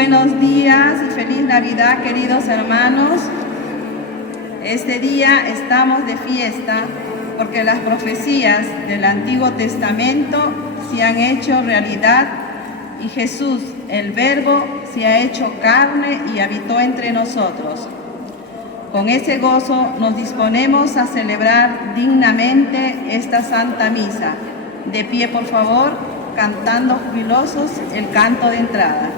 buenos días y feliz Navidad, queridos hermanos. Este día estamos de fiesta porque las profecías del Antiguo Testamento se han hecho realidad y Jesús, el Verbo, se ha hecho carne y habitó entre nosotros. Con ese gozo nos disponemos a celebrar dignamente esta Santa Misa. De pie, por favor, cantando jubilosos el canto de entrada.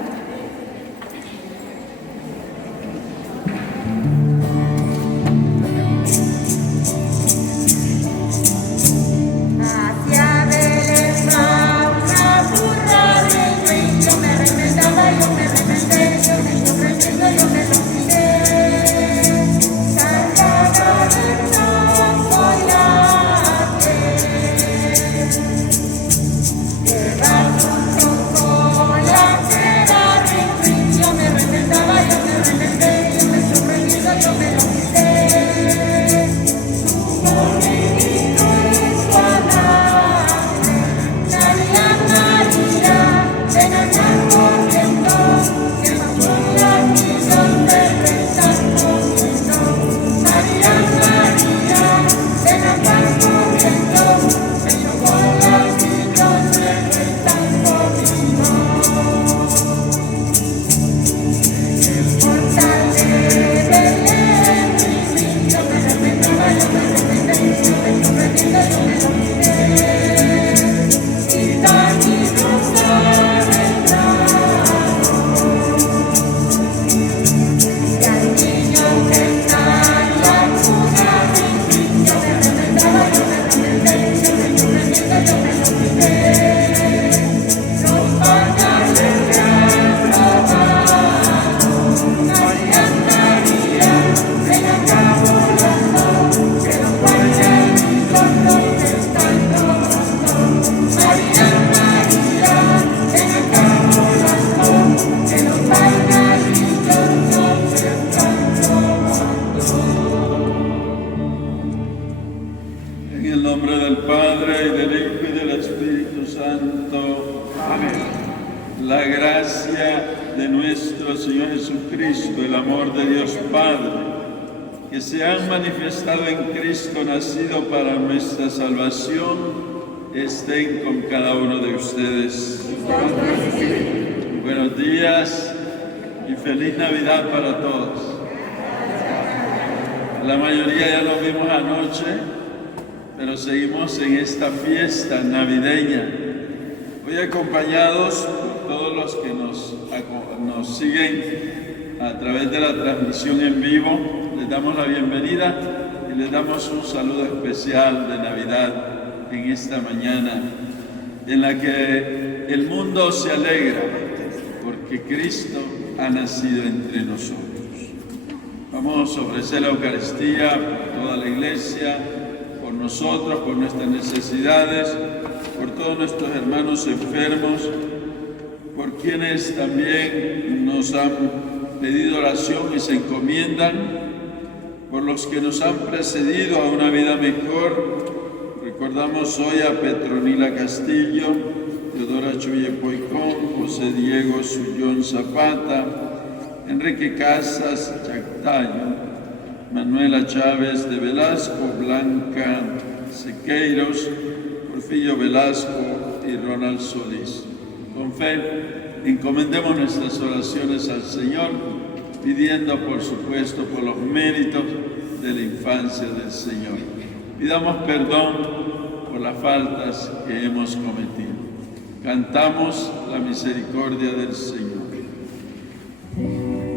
Que se han manifestado en Cristo nacido para nuestra salvación, estén con cada uno de ustedes. Buenos días y feliz Navidad para todos. La mayoría ya nos vimos anoche, pero seguimos en esta fiesta navideña. Hoy acompañados por todos los que nos siguen a través de la transmisión en vivo. Les damos la bienvenida y les damos un saludo especial de Navidad en esta mañana en la que el mundo se alegra porque Cristo ha nacido entre nosotros. Vamos a ofrecer la Eucaristía por toda la Iglesia, por nosotros, por nuestras necesidades, por todos nuestros hermanos enfermos, por quienes también nos han pedido oración y se encomiendan, por los que nos han precedido a una vida mejor. Recordamos hoy a Petronila Castillo, Teodora Chuye Poicón, José Diego Sullón Zapata, Enrique Casas Chactayo, Manuela Chávez de Velasco, Blanca Sequeiros, Porfirio Velasco y Ronald Solís. Con fe, encomendemos nuestras oraciones al Señor, pidiendo, por supuesto, por los méritos de la infancia del Señor. Pidamos perdón por las faltas que hemos cometido. Cantamos la misericordia del Señor. Señor.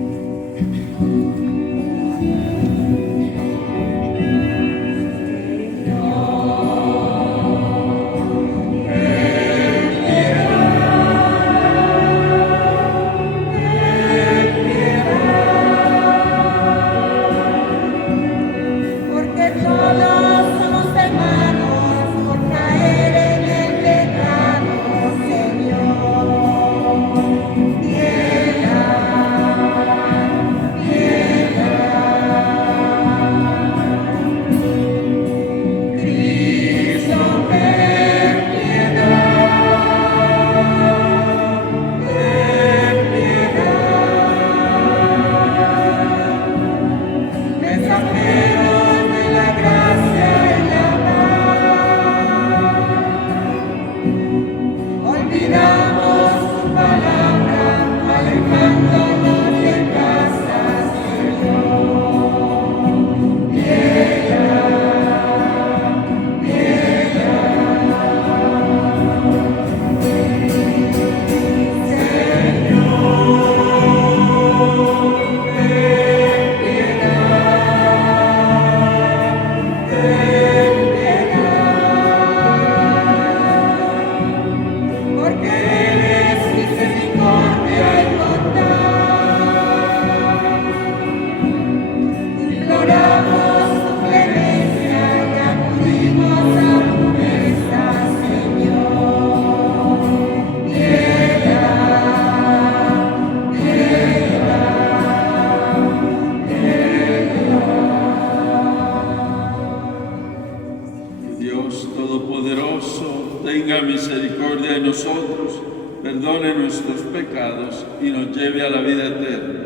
Dios Todopoderoso, tenga misericordia de nosotros, perdone nuestros pecados y nos lleve a la vida eterna.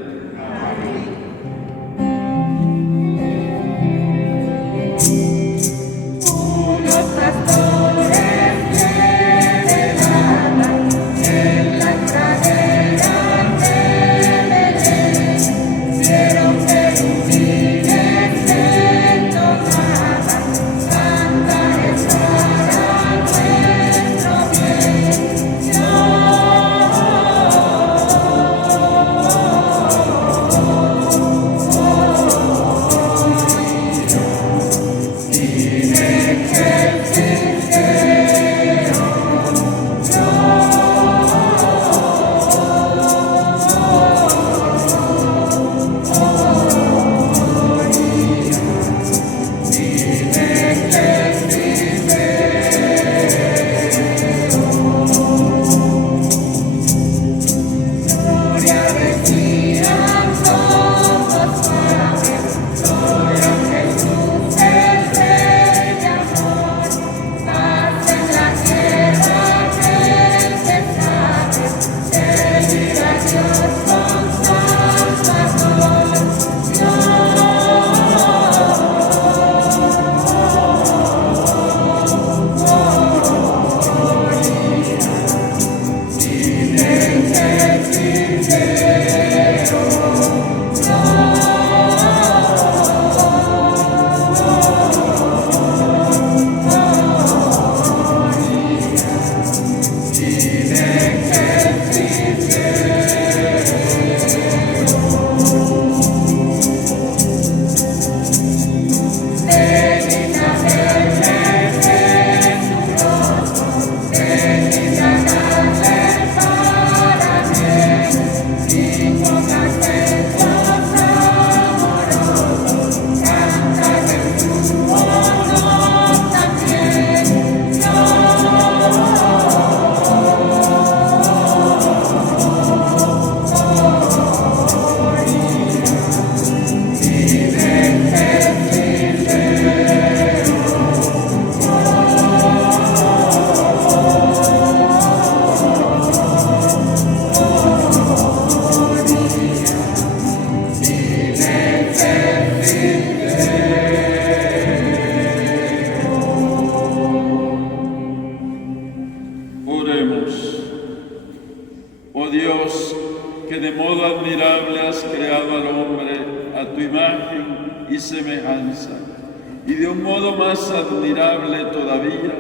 Y de un modo más admirable todavía,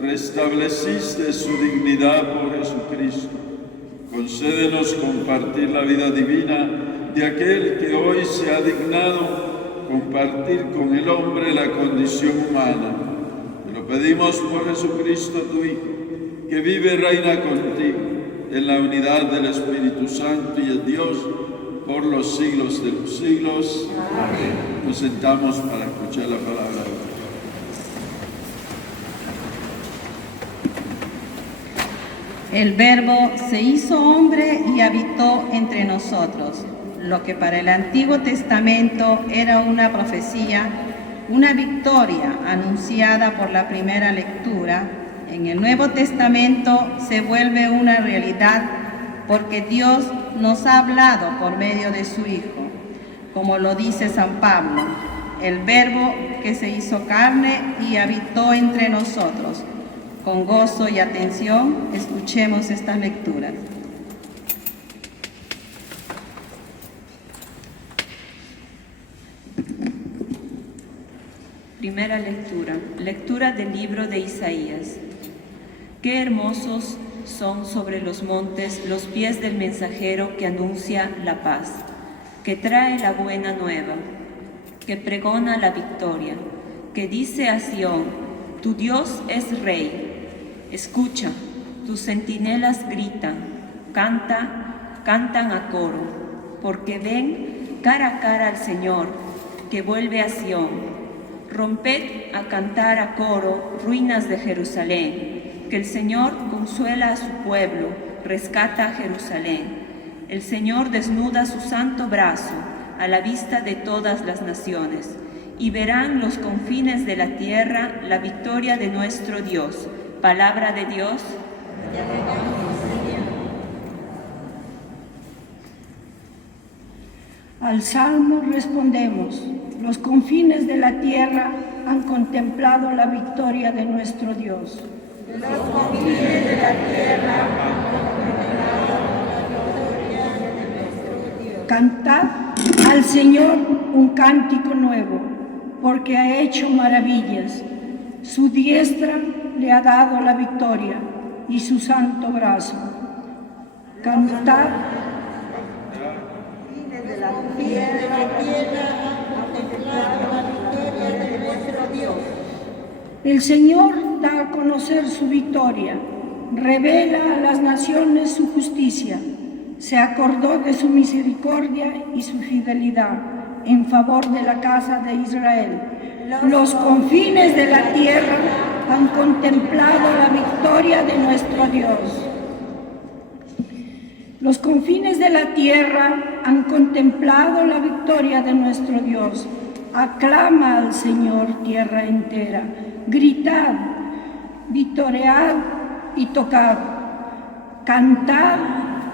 restableciste su dignidad por Jesucristo. Concédenos compartir la vida divina de aquel que hoy se ha dignado compartir con el hombre la condición humana. Te lo pedimos por Jesucristo, tu Hijo, que vive y reina contigo en la unidad del Espíritu Santo y es Dios por los siglos de los siglos. Amén. Nos sentamos para escuchar la palabra de Dios. El Verbo se hizo hombre y habitó entre nosotros. Lo que para el Antiguo Testamento era una profecía, una victoria anunciada por la primera lectura, en el Nuevo Testamento se vuelve una realidad porque Dios nos ha hablado por medio de su Hijo. Como lo dice San Pablo, el Verbo que se hizo carne y habitó entre nosotros. Con gozo y atención, escuchemos estas lecturas. Primera lectura. Lectura del libro de Isaías. Qué hermosos son sobre los montes los pies del mensajero que anuncia la paz, que trae la buena nueva, que pregona la victoria, que dice a Sión: tu Dios es rey. Escucha, tus centinelas gritan, cantan a coro, porque ven cara a cara al Señor, que vuelve a Sión. Romped a cantar a coro, ruinas de Jerusalén, que el Señor consuela a su pueblo, rescata a Jerusalén. El Señor desnuda su santo brazo a la vista de todas las naciones, y verán los confines de la tierra la victoria de nuestro Dios. Palabra de Dios. Al Salmo respondemos: los confines de la tierra han contemplado la victoria de nuestro Dios. Los confines de la tierra han contemplado la victoria de nuestro Dios. Cantad al Señor un cántico nuevo, porque ha hecho maravillas. Su diestra le ha dado la victoria y su santo brazo. Cantad. De la tierra ha contemplado la victoria de nuestro Dios. El Señor da a conocer su victoria, revela a las naciones su justicia, se acordó de su misericordia y su fidelidad en favor de la casa de Israel. Los confines de la tierra han contemplado la victoria de nuestro Dios. Los confines de la tierra han contemplado la victoria de nuestro Dios. Aclama al Señor tierra entera. Gritad, vitoread y tocad. Cantad.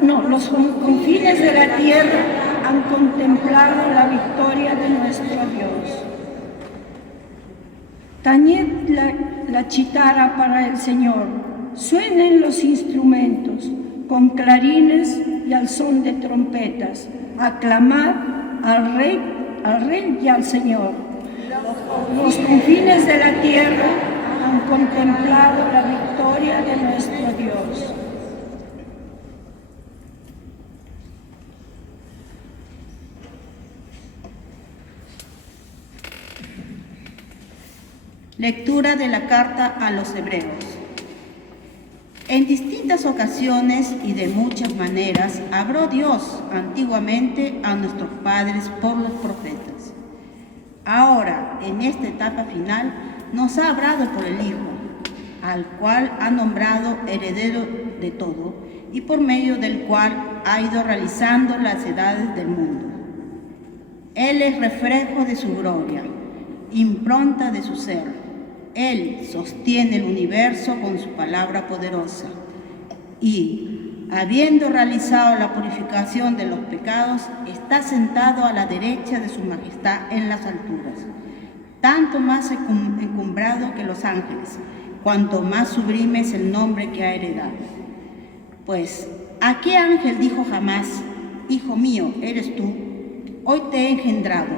Los confines de la tierra han contemplado la victoria de nuestro Dios. Tañed la chitara para el Señor. Suenen los instrumentos con clarines y al son de trompetas. Aclamad al Rey y al Señor. Los confines de la tierra han contemplado la victoria de nuestro Dios. Lectura de la carta a los Hebreos. En distintas ocasiones y de muchas maneras habló Dios antiguamente a nuestros padres por los profetas. Ahora, en esta etapa final, nos ha hablado por el Hijo, al cual ha nombrado heredero de todo y por medio del cual ha ido realizando las edades del mundo. Él es reflejo de su gloria, impronta de su ser. Él sostiene el universo con su palabra poderosa y, habiendo realizado la purificación de los pecados, está sentado a la derecha de su majestad en las alturas, tanto más encumbrado que los ángeles, cuanto más sublime es el nombre que ha heredado. Pues, ¿a qué ángel dijo jamás: Hijo mío, eres tú, hoy te he engendrado?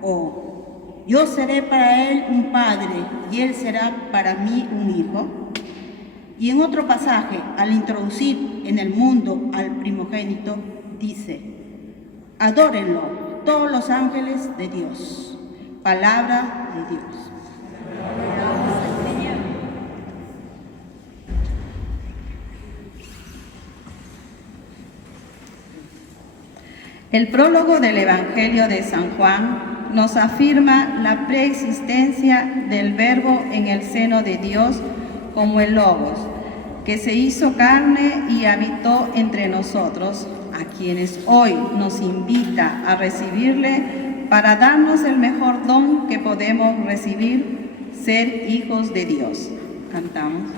O, yo seré para él un padre y él será para mí un hijo. Y en otro pasaje, al introducir en el mundo al primogénito, dice: adórenlo todos los ángeles de Dios. Palabra de Dios. El prólogo del Evangelio de San Juan nos afirma la preexistencia del Verbo en el seno de Dios como el Logos, que se hizo carne y habitó entre nosotros, a quienes hoy nos invita a recibirle para darnos el mejor don que podemos recibir, ser hijos de Dios. Cantamos.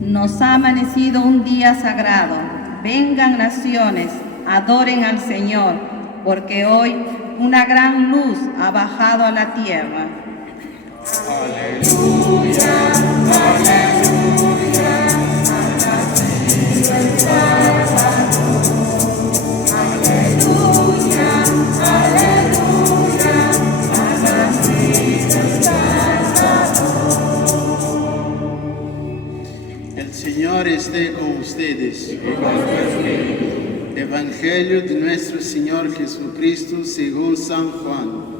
Nos ha amanecido un día sagrado. Vengan naciones, adoren al Señor, porque hoy una gran luz ha bajado a la tierra. El Señor esté con ustedes. Evangelio de nuestro Señor Jesucristo según San Juan.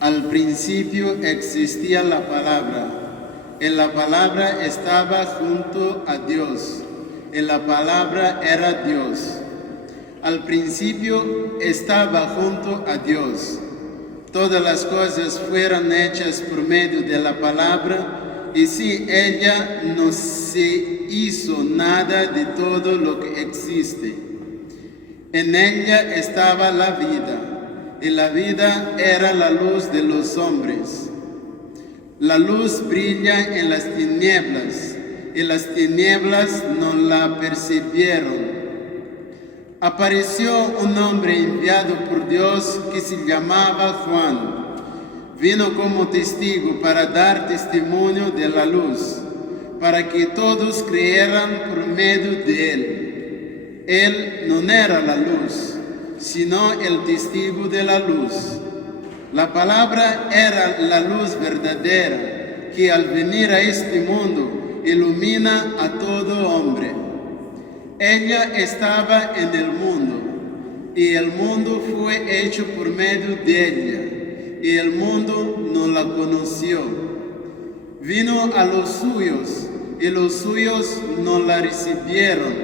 Al principio existía la palabra, y la palabra estaba junto a Dios, y la palabra era Dios. Al principio estaba junto a Dios. Todas las cosas fueron hechas por medio de la palabra, y sin ella no se hizo nada de todo lo que existe. En ella estaba la vida, y la vida era la luz de los hombres. La luz brilla en las tinieblas, y las tinieblas no la percibieron. Apareció un hombre enviado por Dios que se llamaba Juan. Vino como testigo para dar testimonio de la luz, para que todos creyeran por medio de él. Él no era la luz, sino el testigo de la luz. La palabra era la luz verdadera, que al venir a este mundo ilumina a todo hombre. Ella estaba en el mundo, y el mundo fue hecho por medio de ella, y el mundo no la conoció. Vino a los suyos, y los suyos no la recibieron,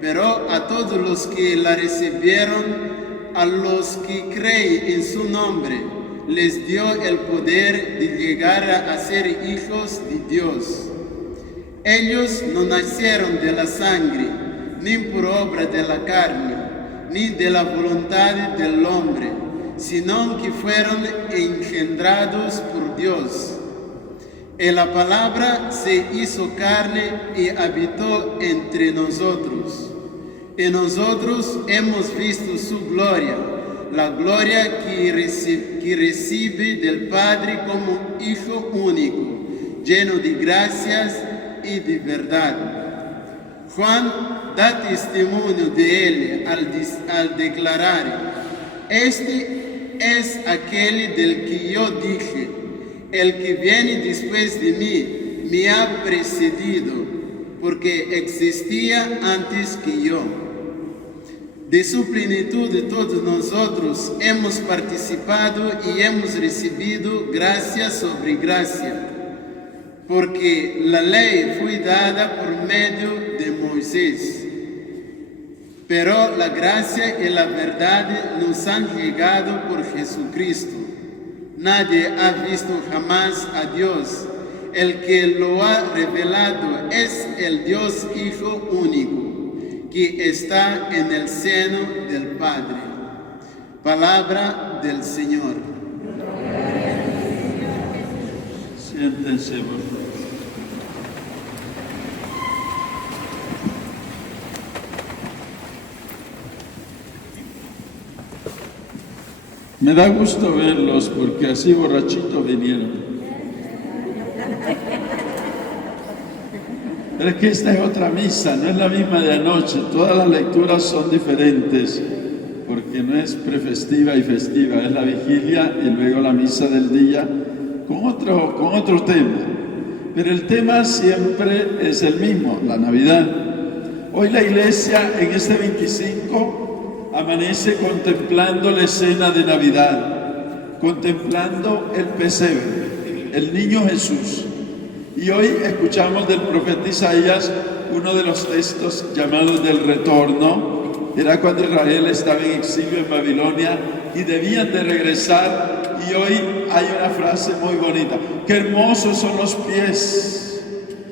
pero a todos los que la recibieron, a los que creen en su nombre, les dio el poder de llegar a ser hijos de Dios. Ellos no nacieron de la sangre, ni por obra de la carne, ni de la voluntad del hombre, sino que fueron engendrados por Dios. Y la palabra se hizo carne y habitó entre nosotros. Y nosotros hemos visto su gloria, la gloria que recibe del Padre como Hijo único, lleno de gracias y de verdad. Juan da testimonio de él al declarar: este es aquel del que yo dije, el que viene después de mí me ha precedido, porque existía antes que yo. De su plenitud de todos nosotros hemos participado y hemos recibido gracia sobre gracia, porque la ley fue dada por medio de Moisés, pero la gracia y la verdad nos han llegado por Jesucristo. Nadie ha visto jamás a Dios. El que lo ha revelado es el Dios Hijo único, que está en el seno del Padre. Palabra del Señor. Siéntense, por favor. Me da gusto verlos porque así borrachitos vinieron. Pero es que esta es otra misa, no es la misma de anoche. Todas las lecturas son diferentes porque no es prefestiva y festiva, es la vigilia y luego la misa del día con otro tema. Pero el tema siempre es el mismo, la Navidad. Hoy la iglesia en este 25 amanece contemplando la escena de Navidad, contemplando el pesebre, el niño Jesús. Y hoy escuchamos del profeta Isaías uno de los textos llamados del retorno. Era cuando Israel estaba en exilio en Babilonia y debían de regresar. Y hoy hay una frase muy bonita: qué hermosos son los pies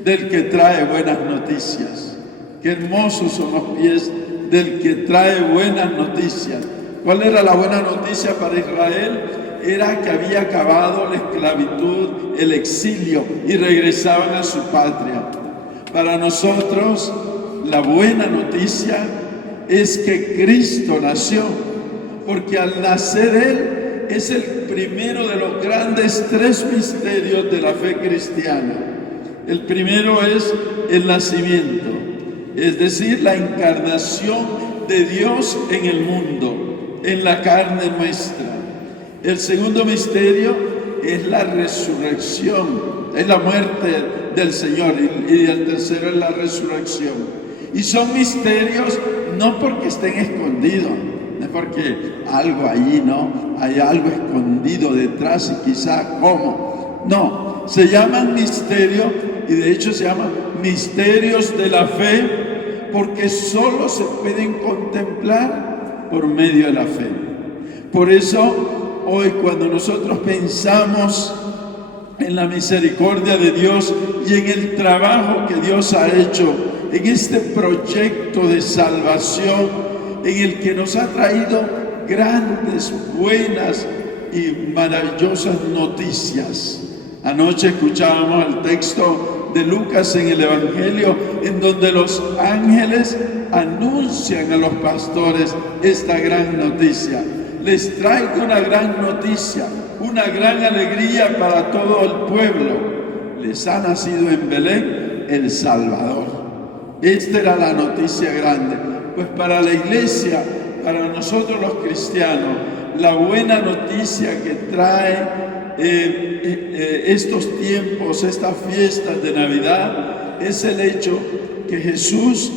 del que trae buenas noticias. Qué hermosos son los pies del que trae buenas noticias. ¿Cuál era la buena noticia para Israel? Era que había acabado la esclavitud, el exilio, y regresaban a su patria. Para nosotros, la buena noticia es que Cristo nació, porque al nacer Él es el primero de los grandes 3 misterios de la fe cristiana. El primero es el nacimiento, es decir, la encarnación de Dios en el mundo, en la carne nuestra. El segundo misterio es la resurrección, es la muerte del Señor, y el tercero es la resurrección. Y son misterios no porque estén escondidos, no es porque algo allí, ¿no? Hay algo escondido detrás y quizá ¿cómo? No, se llaman misterios, y de hecho se llaman misterios de la fe, porque solo se pueden contemplar por medio de la fe. Por eso, hoy cuando nosotros pensamos en la misericordia de Dios y en el trabajo que Dios ha hecho, en este proyecto de salvación, en el que nos ha traído grandes, buenas y maravillosas noticias. Anoche escuchábamos el texto de Lucas en el Evangelio, en donde los ángeles anuncian a los pastores esta gran noticia. Les traigo una gran noticia, una gran alegría para todo el pueblo. Les ha nacido en Belén el Salvador. Esta era la noticia grande. Pues para la iglesia, para nosotros los cristianos, la buena noticia que trae estos tiempos, estas fiestas de Navidad, es el hecho que Jesús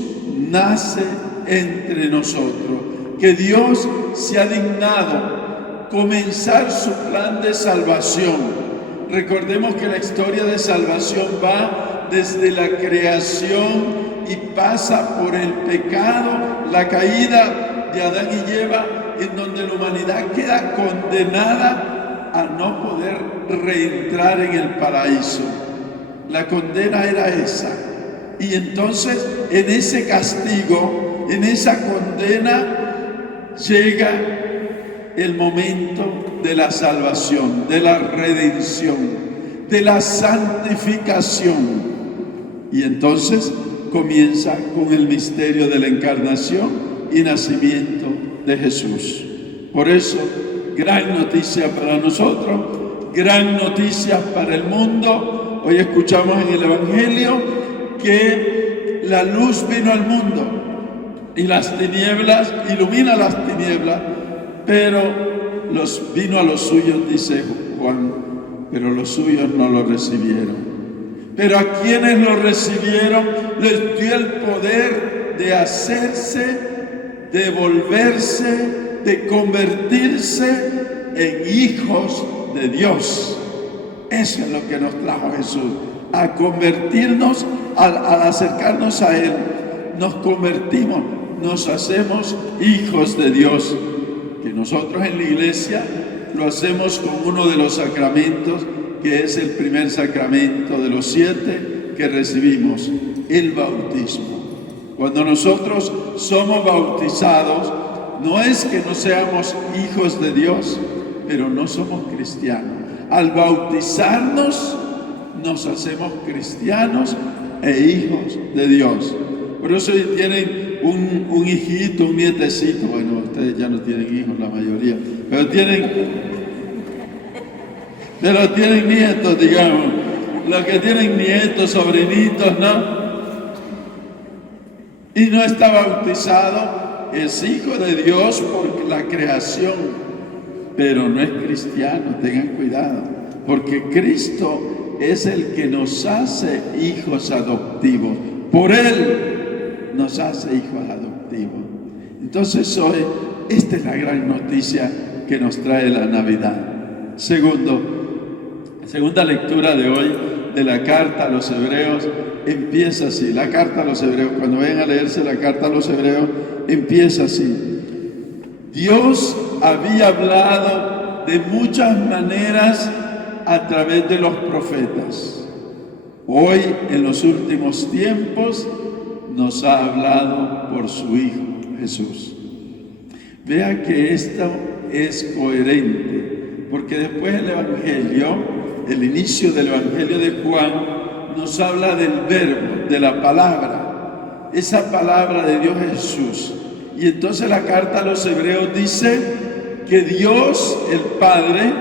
nace entre nosotros, que Dios se ha dignado comenzar su plan de salvación. Recordemos que la historia de salvación va desde la creación y pasa por el pecado, la caída de Adán y Eva, en donde la humanidad queda condenada a no poder reentrar en el paraíso. La condena era esa. Y entonces, en ese castigo, en esa condena, llega el momento de la salvación, de la redención, de la santificación. Y entonces comienza con el misterio de la encarnación y nacimiento de Jesús. Por eso, gran noticia para nosotros, gran noticia para el mundo. Hoy escuchamos en el Evangelio que la luz vino al mundo y las tinieblas, ilumina las tinieblas, pero vino a los suyos, dice Juan, pero los suyos no lo recibieron. Pero a quienes lo recibieron les dio el poder de hacerse, de volverse, de convertirse en hijos de Dios. Eso es lo que nos trajo Jesús, a convertirnos, al acercarnos a Él, nos convertimos, nos hacemos hijos de Dios. Que nosotros en la iglesia lo hacemos con uno de los sacramentos, que es el primer sacramento de los 7 que recibimos, el bautismo. Cuando nosotros somos bautizados, no es que no seamos hijos de Dios, pero no somos cristianos. Al bautizarnos, nos hacemos cristianos e hijos de Dios. Por eso tienen un hijito, un nietecito. Bueno, ustedes ya no tienen hijos, la mayoría, pero tienen nietos, digamos. Los que tienen nietos, sobrinitos, ¿no? Y no está bautizado, es hijo de Dios por la creación, pero no es cristiano. Tengan cuidado, porque Cristo es el que nos hace hijos adoptivos. Por Él nos hace hijos adoptivos. Entonces hoy, esta es la gran noticia que nos trae la Navidad. Segunda lectura de hoy de la carta a los Hebreos empieza así. La carta a los Hebreos, cuando vayan a leerse la carta a los Hebreos, empieza así. Dios había hablado de muchas maneras a través de los profetas. Hoy, en los últimos tiempos, nos ha hablado por su Hijo Jesús. Vea que esto es coherente, porque después el Evangelio, el inicio del Evangelio de Juan, nos habla del verbo, de la palabra. esa palabra de Dios Jesús. Y entonces la carta a los hebreos dice que Dios, el Padre,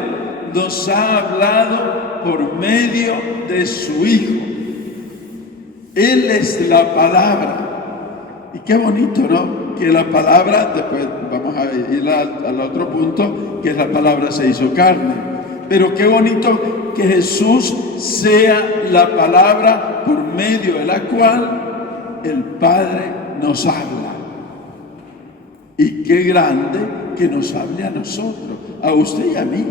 nos ha hablado por medio de su Hijo. Él es la palabra. Y qué bonito, ¿no? Que la palabra, después vamos a ir al otro punto, que la palabra se hizo carne. Pero qué bonito que Jesús sea la palabra por medio de la cual el Padre nos habla. Y qué grande que nos hable a nosotros, a usted y a mí.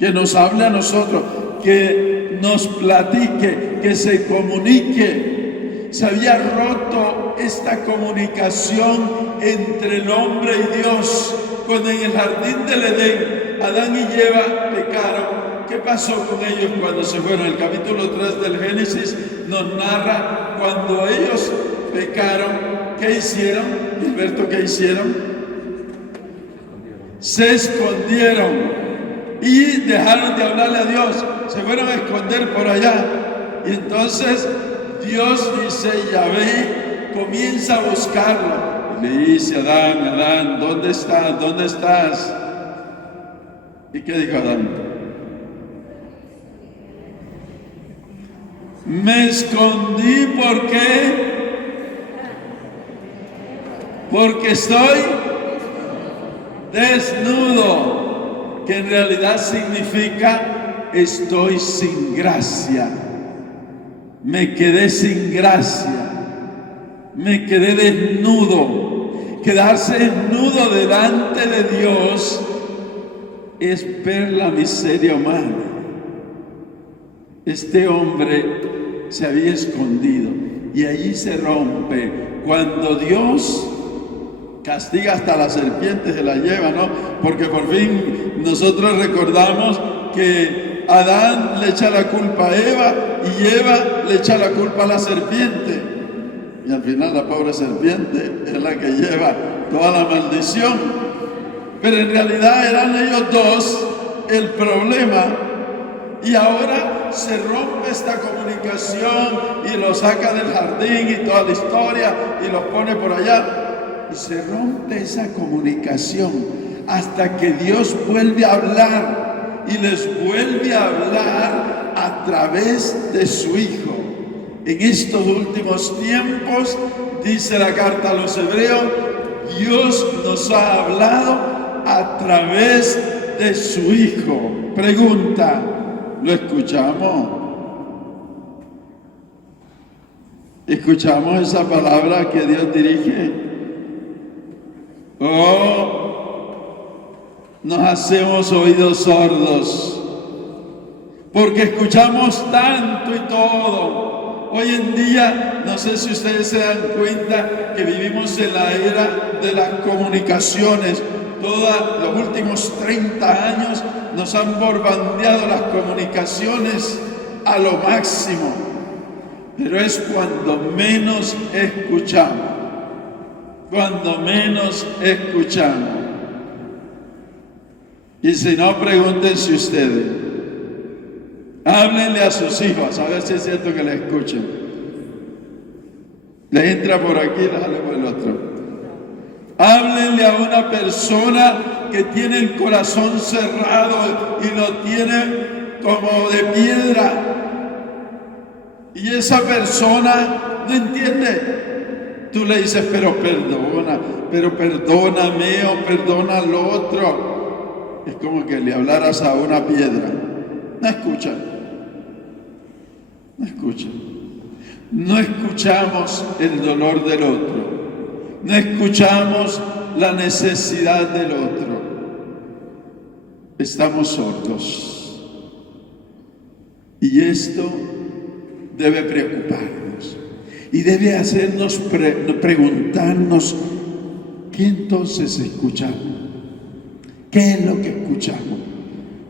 Que nos hable a nosotros, que nos platique, que se comunique. Se había roto esta comunicación entre el hombre y Dios cuando en el jardín del Edén Adán y Eva pecaron. ¿Qué pasó con ellos cuando se fueron? El capítulo 3 del Génesis nos narra cuando ellos pecaron. ¿Qué hicieron? Gilberto, ¿qué hicieron? Se escondieron y dejaron de hablarle a Dios. Se fueron a esconder por allá. Y entonces Dios dice, Yahvé comienza a buscarlo. Y le dice a Adán, Adán, ¿dónde estás? ¿Dónde estás? ¿Y qué dijo Adán? Me escondí, ¿por qué? Porque estoy desnudo, que en realidad significa estoy sin gracia. Me quedé sin gracia, me quedé desnudo. Quedarse desnudo delante de Dios es ver la miseria humana. Este hombre se había escondido y allí se rompe. Cuando Dios castiga hasta la serpiente, se la lleva, ¿no? Porque por fin nosotros recordamos que Adán le echa la culpa a Eva y Eva le echa la culpa a la serpiente. Y al final la pobre serpiente es la que lleva toda la maldición. Pero en realidad eran ellos dos el problema. Y ahora se rompe esta comunicación y lo saca del jardín y toda la historia y los pone por allá. Y se rompe esa comunicación hasta que Dios vuelve a hablar y les vuelve a hablar a través de su Hijo. En estos últimos tiempos, dice la carta a los hebreos, Dios nos ha hablado a través de su Hijo. Pregunta, ¿lo escuchamos? ¿Escuchamos esa palabra que Dios dirige? ¿O nos hacemos oídos sordos? Porque escuchamos tanto y todo. Hoy en día, no sé si ustedes se dan cuenta que vivimos en la era de las comunicaciones. Todos los últimos 30 años nos han bombardeado las comunicaciones a lo máximo. Pero es cuando menos escuchamos. Cuando menos escuchamos. Y si no, pregúntense ustedes. Háblenle a sus hijos, a ver si es cierto que le escuchen. Le entra por aquí, le sale por el otro. Háblenle a una persona que tiene el corazón cerrado y lo tiene como de piedra. Y esa persona no entiende. Tú le dices, pero perdóname o perdona al otro. Es como que le hablaras a una piedra. No escucha. No escucha. No escuchamos el dolor del otro. No escuchamos la necesidad del otro. Estamos sordos. Y esto debe preocuparnos. Y debe hacernos preguntarnos, ¿qué entonces escuchamos? ¿Qué es lo que escuchamos?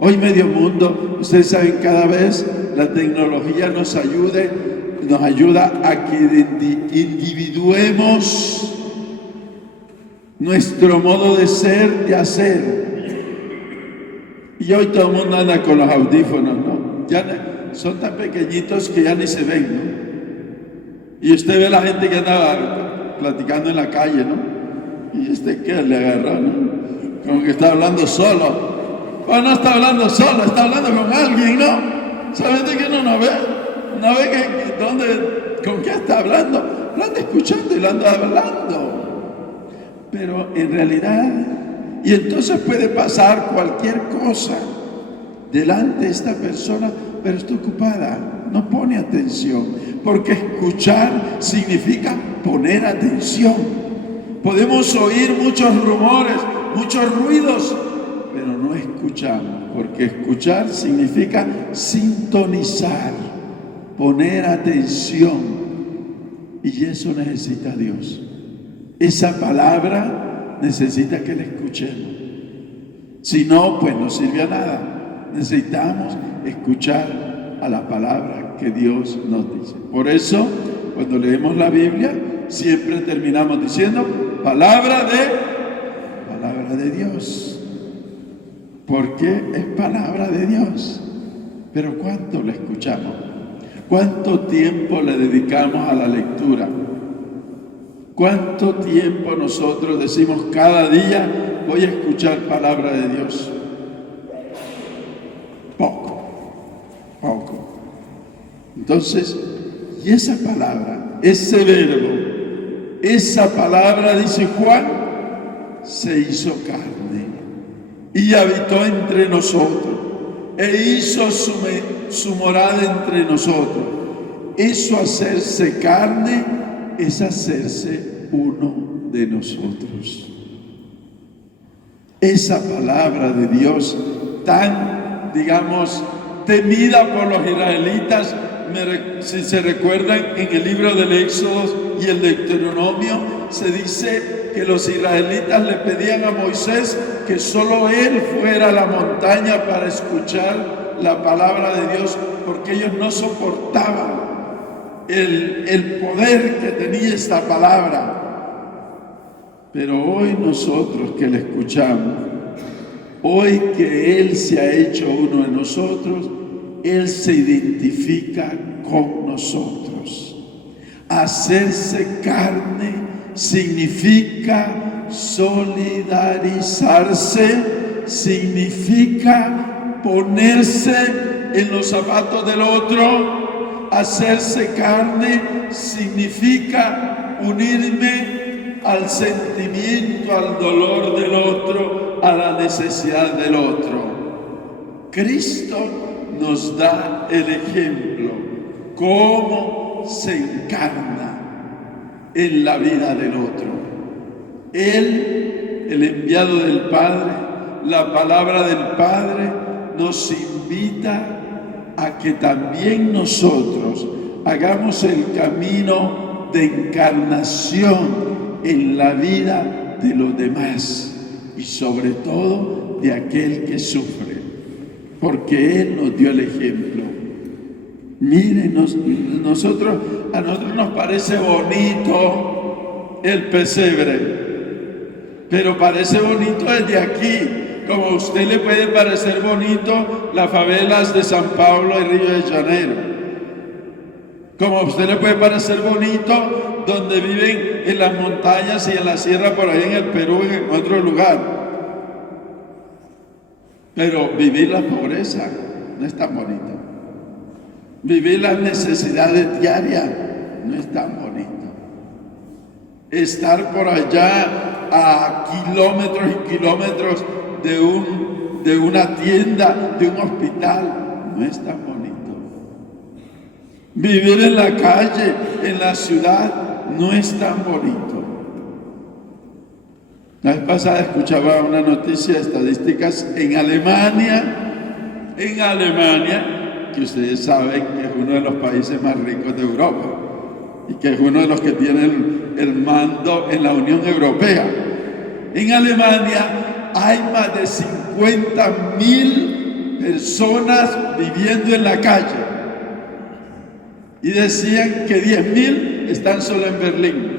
Hoy medio mundo, ustedes saben, cada vez la tecnología nos ayuda a que individuemos nuestro modo de ser, de hacer. Y hoy todo el mundo anda con los audífonos, ¿no? Ya son tan pequeñitos que ya ni se ven, ¿no? Y usted ve a la gente que andaba platicando en la calle, ¿no? Y ¿qué le agarró, no? Como que está hablando solo. Bueno, no está hablando solo, está hablando con alguien, ¿no? Solamente que no ve. No ve con qué está hablando. Lo anda escuchando y lo anda hablando. Pero en realidad, y entonces puede pasar cualquier cosa delante de esta persona, pero está ocupada, no pone atención, porque escuchar significa poner atención. Podemos oír muchos rumores, muchos ruidos, pero no escuchamos, porque escuchar significa sintonizar, poner atención, y eso necesita Dios. Esa palabra necesita que la escuchemos. Si no, pues no sirve a nada. Necesitamos escuchar a la palabra que Dios nos dice. Por eso, cuando leemos la Biblia, siempre terminamos diciendo palabra de Dios. Porque es palabra de Dios. Pero ¿cuánto la escuchamos? ¿Cuánto tiempo le dedicamos a la lectura? ¿Cuánto tiempo nosotros decimos cada día voy a escuchar palabra de Dios? Poco. Entonces, y esa palabra, ese verbo, esa palabra, dice Juan, se hizo carne y habitó entre nosotros e hizo su morada entre nosotros. Eso, hacerse carne, es hacerse uno de nosotros. Esa palabra de Dios tan, digamos, temida por los israelitas, si se recuerdan, en el libro del Éxodo y el Deuteronomio, se dice que los israelitas le pedían a Moisés que solo él fuera a la montaña para escuchar la palabra de Dios, porque ellos no soportaban el poder que tenía esta palabra. Pero hoy nosotros que la escuchamos, hoy que Él se ha hecho uno de nosotros, Él se identifica con nosotros. Hacerse carne significa solidarizarse, significa ponerse en los zapatos del otro. Hacerse carne significa unirme al sentimiento, al dolor del otro, a la necesidad del otro. Cristo nos da el ejemplo, cómo se encarna en la vida del otro. Él, el enviado del Padre, la palabra del Padre, nos invita a que también nosotros hagamos el camino de encarnación en la vida de los demás y sobre todo de aquel que sufre, porque Él nos dio el ejemplo. Miren, a nosotros nos parece bonito el pesebre, pero parece bonito desde aquí, como a usted le puede parecer bonito las favelas de San Pablo y Río de Janeiro, como a usted le puede parecer bonito donde viven en las montañas y en la sierra por ahí en el Perú, en otro lugar. Pero vivir la pobreza no es tan bonito. Vivir las necesidades diarias no es tan bonito. Estar por allá a kilómetros y kilómetros de una tienda, de un hospital, no es tan bonito. Vivir en la calle, en la ciudad, no es tan bonito. La vez pasada escuchaba una noticia de estadísticas en Alemania, que ustedes saben que es uno de los países más ricos de Europa y que es uno de los que tienen el mando en la Unión Europea. En Alemania hay más de 50.000 personas viviendo en la calle y decían que 10.000 están solo en Berlín.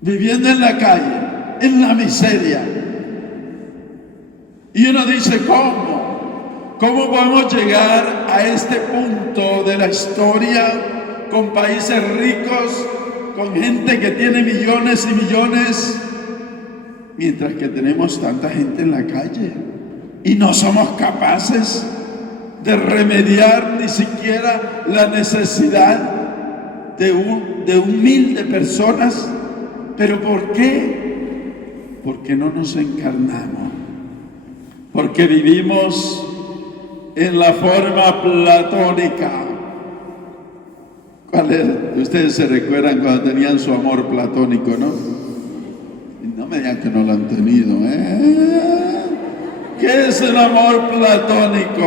Viviendo en la calle, en la miseria. Y uno dice, ¿cómo? ¿Cómo podemos llegar a este punto de la historia con países ricos, con gente que tiene millones y millones, mientras que tenemos tanta gente en la calle y no somos capaces de remediar ni siquiera la necesidad de humildes personas? ¿Pero por qué? Porque no nos encarnamos, porque vivimos en la forma platónica. ¿Cuál es? Ustedes se recuerdan cuando tenían su amor platónico, ¿no? No me digan que no lo han tenido, ¿Qué es el amor platónico?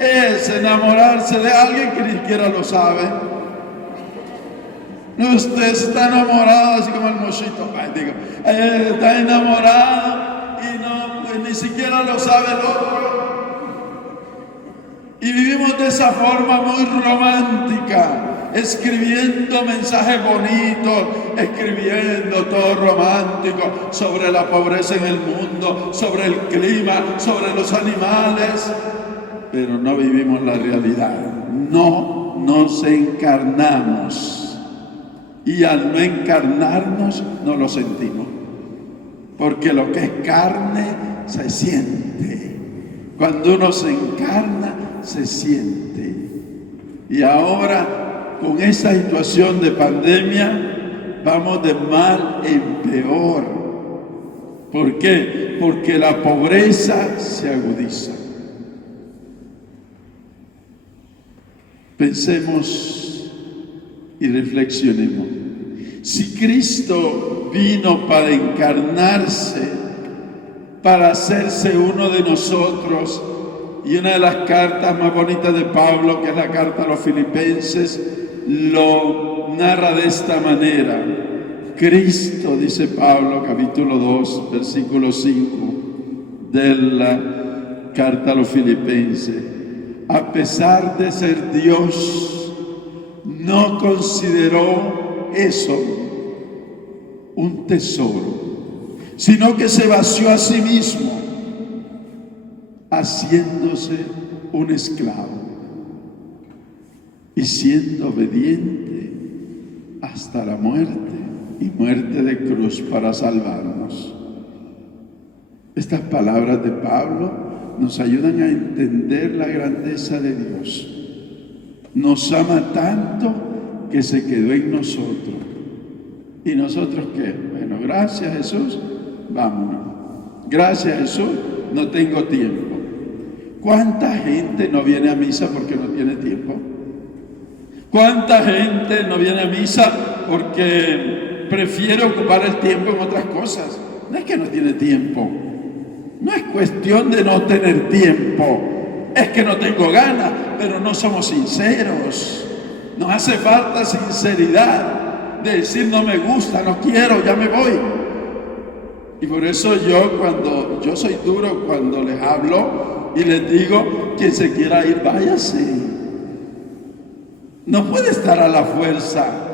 Es enamorarse de alguien que ni siquiera lo sabe. Usted está enamorado, así como el mochito, está enamorado y no, pues, ni siquiera lo sabe el otro. Y vivimos de esa forma muy romántica, escribiendo mensajes bonitos, escribiendo todo romántico sobre la pobreza en el mundo, sobre el clima, sobre los animales, pero no vivimos la realidad. No nos encarnamos. Y al no encarnarnos, no lo sentimos. Porque lo que es carne se siente. Cuando uno se encarna, se siente. Y ahora, con esa situación de pandemia, vamos de mal en peor. ¿Por qué? Porque la pobreza se agudiza. Pensemos y reflexionemos. Si Cristo vino para encarnarse, para hacerse uno de nosotros, y una de las cartas más bonitas de Pablo, que es la carta a los Filipenses, lo narra de esta manera. Cristo, dice Pablo, capítulo 2, versículo 5 de la carta a los Filipenses, a pesar de ser Dios, no consideró eso un tesoro, sino que se vació a sí mismo, haciéndose un esclavo y siendo obediente hasta la muerte, y muerte de cruz para salvarnos. Estas palabras de Pablo nos ayudan a entender la grandeza de Dios. Nos ama tanto que se quedó en nosotros. ¿Y nosotros qué? Bueno, gracias Jesús, vámonos. Gracias Jesús, no tengo tiempo. ¿Cuánta gente no viene a misa porque no tiene tiempo? ¿Cuánta gente no viene a misa porque prefiere ocupar el tiempo en otras cosas? No es que no tiene tiempo. No es cuestión de no tener tiempo. Es que no tengo ganas, pero no somos sinceros. Nos hace falta sinceridad de decir no me gusta, no quiero, ya me voy. Y por eso yo soy duro cuando les hablo y les digo, quien se quiera ir, váyase. No puede estar a la fuerza.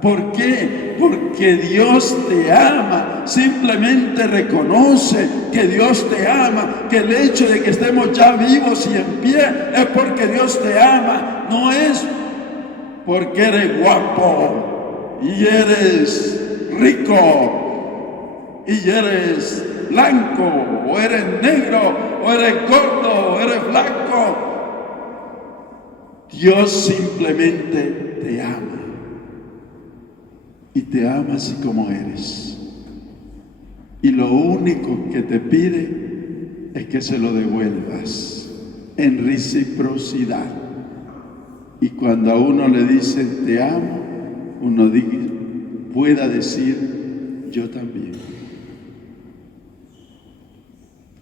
¿Por qué? Porque Dios te ama. Simplemente reconoce que Dios te ama, que el hecho de que estemos ya vivos y en pie es porque Dios te ama. No es porque eres guapo y eres rico y eres blanco o eres negro o eres gordo o eres flaco. Dios simplemente te ama. Y te ama así como eres. Y lo único que te pide es que se lo devuelvas en reciprocidad. Y cuando a uno le dicen te amo, uno pueda decir yo también.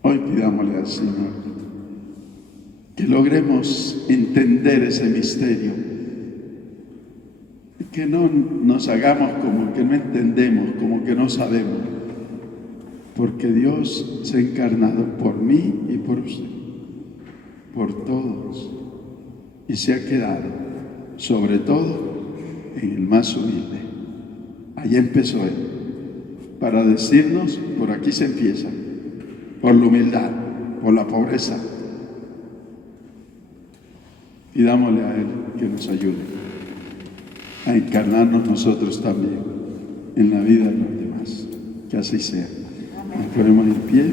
Hoy pidámosle al Señor que logremos entender ese misterio. Que no nos hagamos como que no entendemos, como que no sabemos. Porque Dios se ha encarnado por mí y por usted, por todos. Y se ha quedado, sobre todo, en el más humilde. Allí empezó Él, para decirnos, por aquí se empieza, por la humildad, por la pobreza, Pidámosle a Él que nos ayude a encarnarnos nosotros también en la vida de los demás. Que así sea. Nos ponemos en pie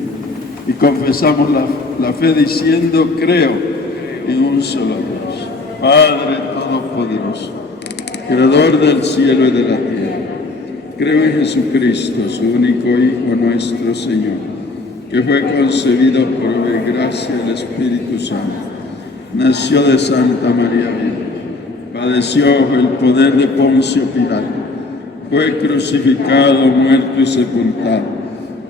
y confesamos la fe diciendo: creo en un solo Dios, Padre Todopoderoso, Creador del cielo y de la tierra. Creo en Jesucristo, su único Hijo, nuestro Señor, que fue concebido por obra y gracia del Espíritu Santo. Nació de Santa María Virgen, padeció bajo el poder de Poncio Pilato, fue crucificado, muerto y sepultado,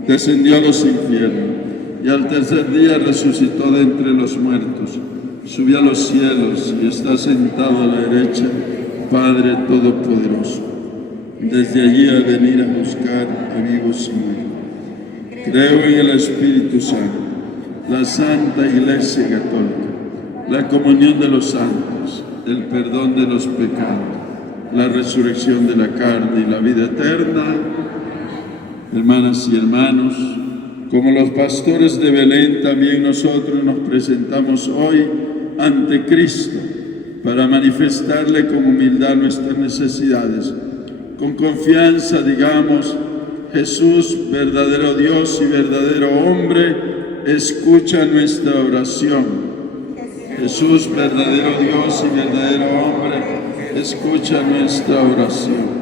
descendió a los infiernos y al tercer día resucitó de entre los muertos, subió a los cielos y está sentado a la derecha, Padre Todopoderoso. Desde allí al venir a buscar a vivos y muertos. Creo en el Espíritu Santo, la Santa Iglesia Católica, la comunión de los santos, el perdón de los pecados, la resurrección de la carne y la vida eterna. Hermanas y hermanos, como los pastores de Belén, también nosotros nos presentamos hoy ante Cristo para manifestarle con humildad nuestras necesidades. Con confianza digamos: Jesús, verdadero Dios y verdadero hombre, escucha nuestra oración. Jesús, verdadero Dios y verdadero hombre, escucha nuestra oración.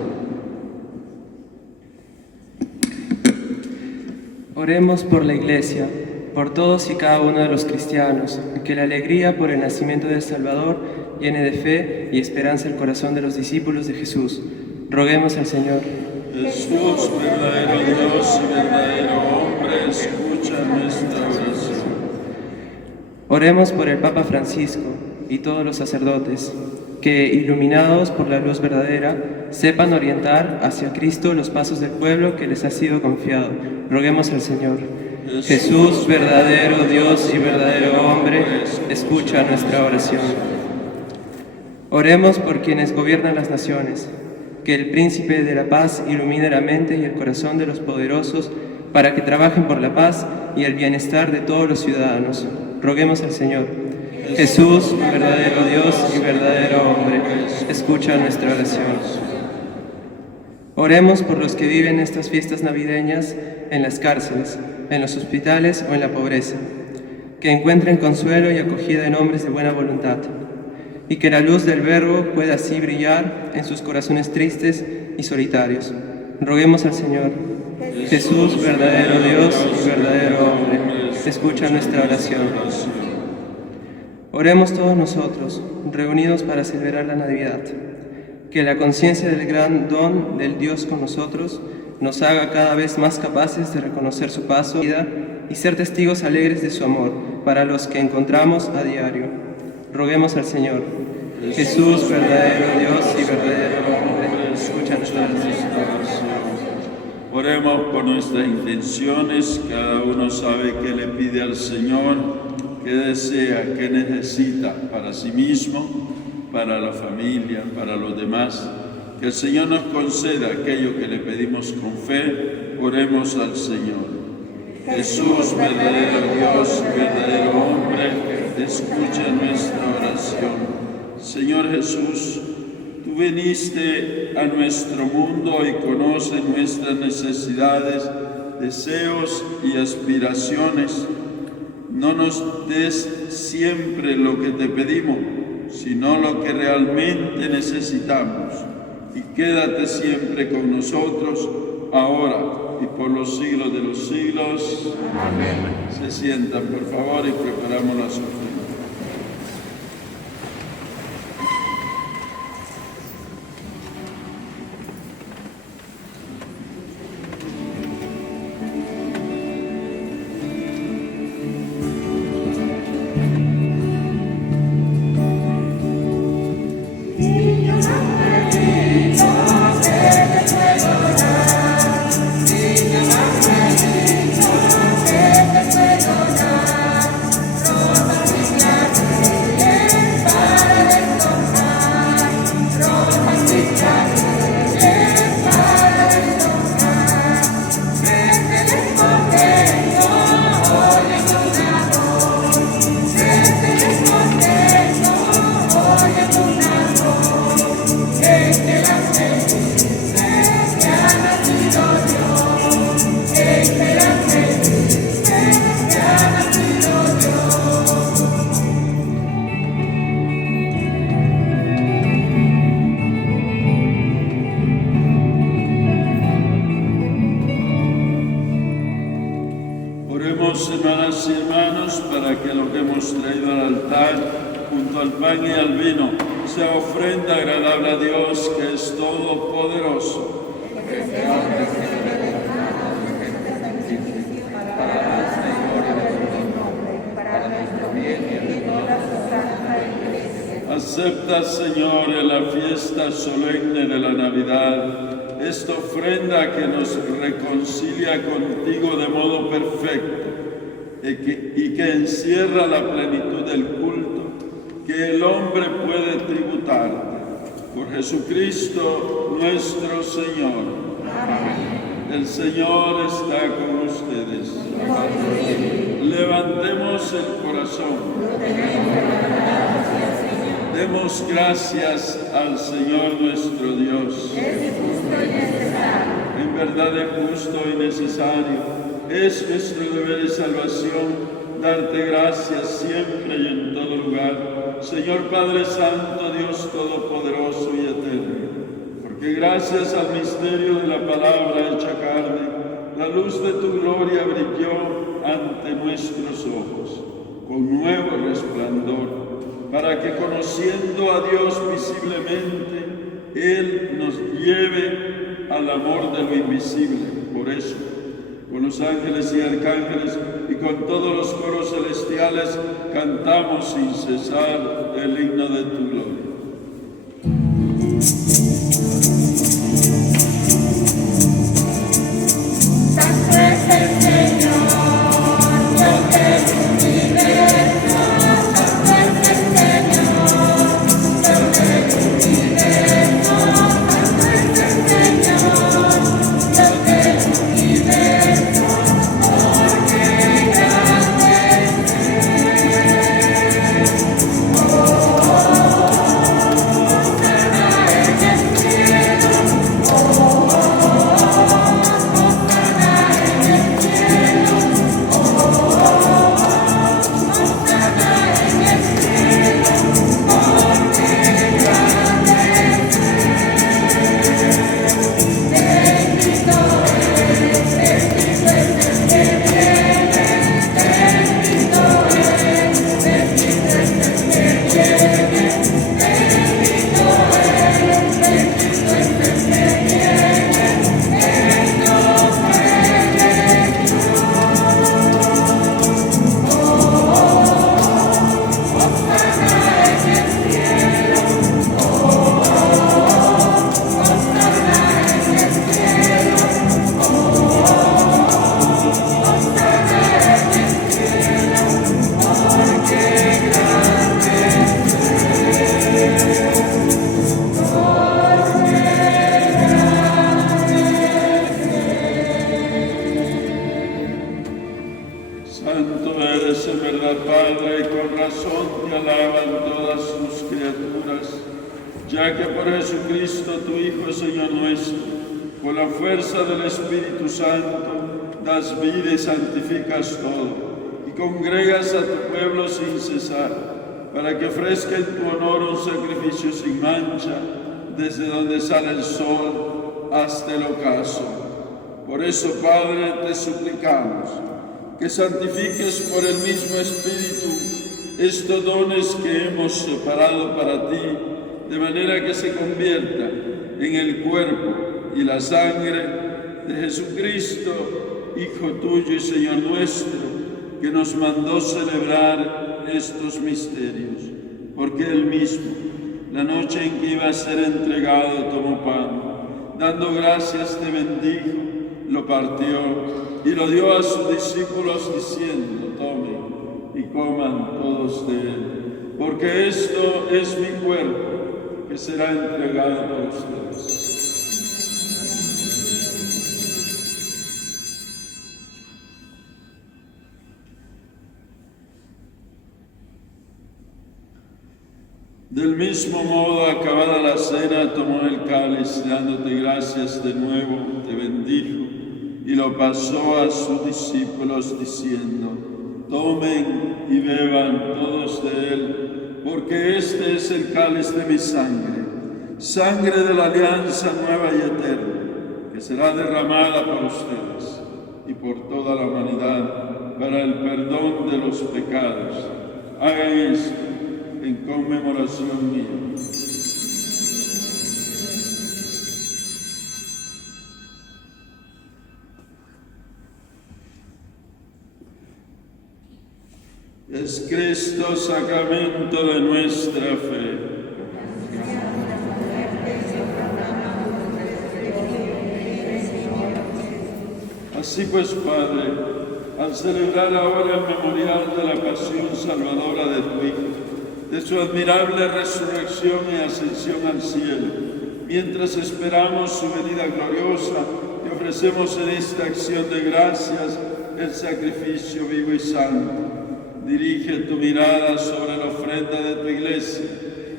Oremos por la Iglesia, por todos y cada uno de los cristianos, que la alegría por el nacimiento del Salvador llene de fe y esperanza el corazón de los discípulos de Jesús. Roguemos al Señor. Jesús, verdadero Dios y verdadero hombre, escucha nuestra oración. Oremos por el Papa Francisco y todos los sacerdotes, que, iluminados por la luz verdadera, sepan orientar hacia Cristo los pasos del pueblo que les ha sido confiado. Roguemos al Señor. Jesús, verdadero Dios y verdadero hombre, escucha nuestra oración. Oremos por quienes gobiernan las naciones, que el Príncipe de la Paz ilumine la mente y el corazón de los poderosos para que trabajen por la paz y el bienestar de todos los ciudadanos. Roguemos al Señor. Jesús, verdadero Dios y verdadero hombre, escucha nuestra oración. Oremos por los que viven estas fiestas navideñas en las cárceles, en los hospitales o en la pobreza, que encuentren consuelo y acogida en hombres de buena voluntad, y que la luz del Verbo pueda así brillar en sus corazones tristes y solitarios. Roguemos al Señor. Jesús, verdadero Dios y verdadero hombre, escucha nuestra oración. Oremos todos nosotros, reunidos para celebrar la Navidad, que la conciencia del gran don del Dios con nosotros nos haga cada vez más capaces de reconocer su paso y ser testigos alegres de su amor para los que encontramos a diario. Roguemos al Señor. Jesús, verdadero Dios y verdadero hombre, escucha nuestra oración. Oremos por nuestras intenciones. Cada uno sabe qué le pide al Señor, qué desea, qué necesita para sí mismo, para la familia, para los demás. Que el Señor nos conceda aquello que le pedimos con fe. Oremos al Señor. Jesús, verdadero Dios y verdadero hombre, escucha nuestra oración. Señor Jesús, tú viniste a nuestro mundo y conoces nuestras necesidades, deseos y aspiraciones. No nos des siempre lo que te pedimos, sino lo que realmente necesitamos. Y quédate siempre con nosotros, ahora y por los siglos de los siglos. Amén. Se sientan, por favor, y preparamos la ofrenda. Niño Oremos, hermanas y hermanos, para que lo que hemos traído al altar, junto al pan y al vino, sea ofrenda agradable a Dios, que es todopoderoso. Acepta, Señor, en la fiesta solemne de la Navidad, esta ofrenda que nos reconcilia contigo de modo perfecto y que encierra la plenitud del culto que el hombre puede tributarte. Por Jesucristo nuestro Señor. Amén. El Señor está con ustedes. Levantemos el corazón. Demos gracias al Señor nuestro Dios. Es justo y necesario. En verdad es justo y necesario. Es nuestro deber de salvación darte gracias siempre y en todo lugar, Señor Padre Santo, Dios Todopoderoso y Eterno. Porque gracias al misterio de la palabra hecha carne, la luz de tu gloria brilló ante nuestros ojos con nuevo resplandor, para que conociendo a Dios visiblemente, Él nos lleve al amor de lo invisible. Por eso, con los ángeles y arcángeles y con todos los coros celestiales, cantamos sin cesar el himno de tu gloria. Santo es el Señor, Dios del universo. Santo es el Señor, Dios del universo. Santo es el Señor, Dios del universo. Porque grande es Él. Hosana en el cielo. Santo eres en verdad, Padre, y con razón te alaban todas tus criaturas, ya que por Jesucristo, tu Hijo, Señor nuestro, con la fuerza del Espíritu Santo, das vida y santificas todo, y congregas a tu pueblo sin cesar, para que ofrezca en tu honor un sacrificio sin mancha, desde donde sale el sol hasta el ocaso. Por eso, Padre, te suplicamos que santifiques por el mismo Espíritu estos dones que hemos separado para ti, de manera que se convierta en el cuerpo y la sangre de Jesucristo, Hijo tuyo y Señor nuestro, que nos mandó celebrar estos misterios. Porque Él mismo, la noche en que iba a ser entregado, tomó pan, dando gracias te bendijo, lo partió y lo dio a sus discípulos diciendo: tomen y coman todos de él, porque esto es mi cuerpo que será entregado por ustedes. Del mismo modo, acabada la cena, tomó el cáliz, dándote gracias de nuevo, te bendijo y lo pasó a sus discípulos diciendo: tomen y beban todos de él, porque este es el cáliz de mi sangre, sangre de la alianza nueva y eterna, que será derramada por ustedes y por toda la humanidad, para el perdón de los pecados. Hagan esto en conmemoración mía. Es Cristo sacramento de nuestra fe. Así pues, Padre, al celebrar ahora el memorial de la pasión salvadora de tu Hijo, de su admirable resurrección y ascensión al cielo, mientras esperamos su venida gloriosa, te ofrecemos en esta acción de gracias el sacrificio vivo y santo. Dirige tu mirada sobre la ofrenda de tu Iglesia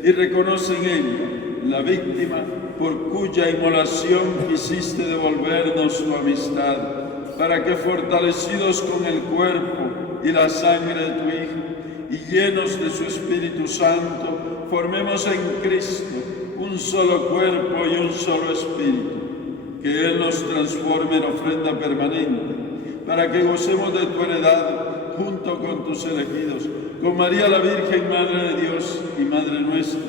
y reconoce en ella la víctima por cuya inmolación quisiste devolvernos tu amistad, para que fortalecidos con el cuerpo y la sangre de tu Hijo y llenos de su Espíritu Santo, formemos en Cristo un solo cuerpo y un solo espíritu. Que Él nos transforme en ofrenda permanente, para que gocemos de tu heredad junto con tus elegidos, con María la Virgen, Madre de Dios y Madre nuestra,